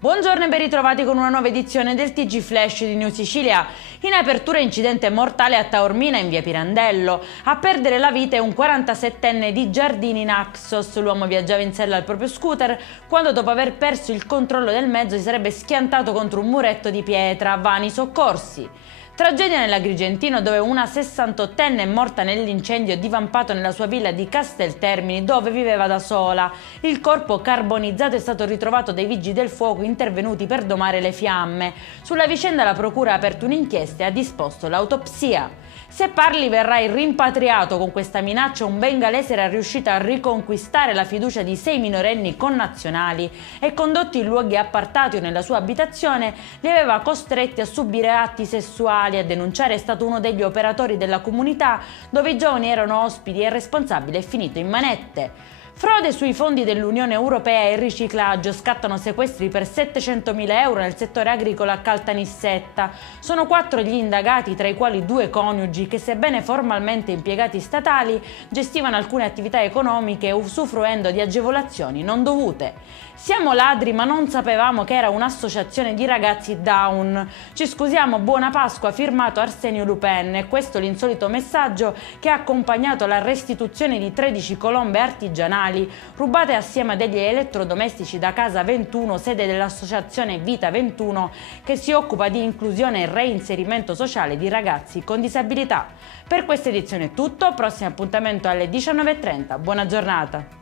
Buongiorno e ben ritrovati con una nuova edizione del TG Flash di New Sicilia. In apertura incidente mortale a Taormina in via Pirandello. A perdere la vita è un 47enne di Giardini Naxos. L'uomo viaggiava in sella al proprio scooter quando, dopo aver perso il controllo del mezzo, si sarebbe schiantato contro un muretto di pietra. Vani soccorsi. Tragedia nell'Agrigentino, dove una 68enne è morta nell'incendio divampato nella sua villa di Casteltermini, dove viveva da sola. Il corpo carbonizzato è stato ritrovato dai vigili del fuoco intervenuti per domare le fiamme. Sulla vicenda la procura ha aperto un'inchiesta e ha disposto l'autopsia. Se parli verrai rimpatriato. Con questa minaccia un bengalese era riuscito a riconquistare la fiducia di 6 minorenni connazionali e, condotti in luoghi appartati o nella sua abitazione, li aveva costretti a subire atti sessuali. A denunciare è stato uno degli operatori della comunità dove i giovani erano ospiti e il responsabile è finito in manette. Frode sui fondi dell'Unione Europea e riciclaggio. Scattano sequestri per 700.000 euro nel settore agricolo a Caltanissetta. Sono 4 gli indagati, tra i quali 2 coniugi che, sebbene formalmente impiegati statali, gestivano alcune attività economiche usufruendo di agevolazioni non dovute. Siamo ladri ma non sapevamo che era un'associazione di ragazzi down. Ci scusiamo, buona Pasqua, firmato Arsenio Lupin. E questo l'insolito messaggio che ha accompagnato la restituzione di 13 colombe artigianali rubate assieme a degli elettrodomestici da Casa 21, sede dell'associazione Vita 21, che si occupa di inclusione e reinserimento sociale di ragazzi con disabilità. Per questa edizione è tutto, prossimo appuntamento alle 19:30. Buona giornata.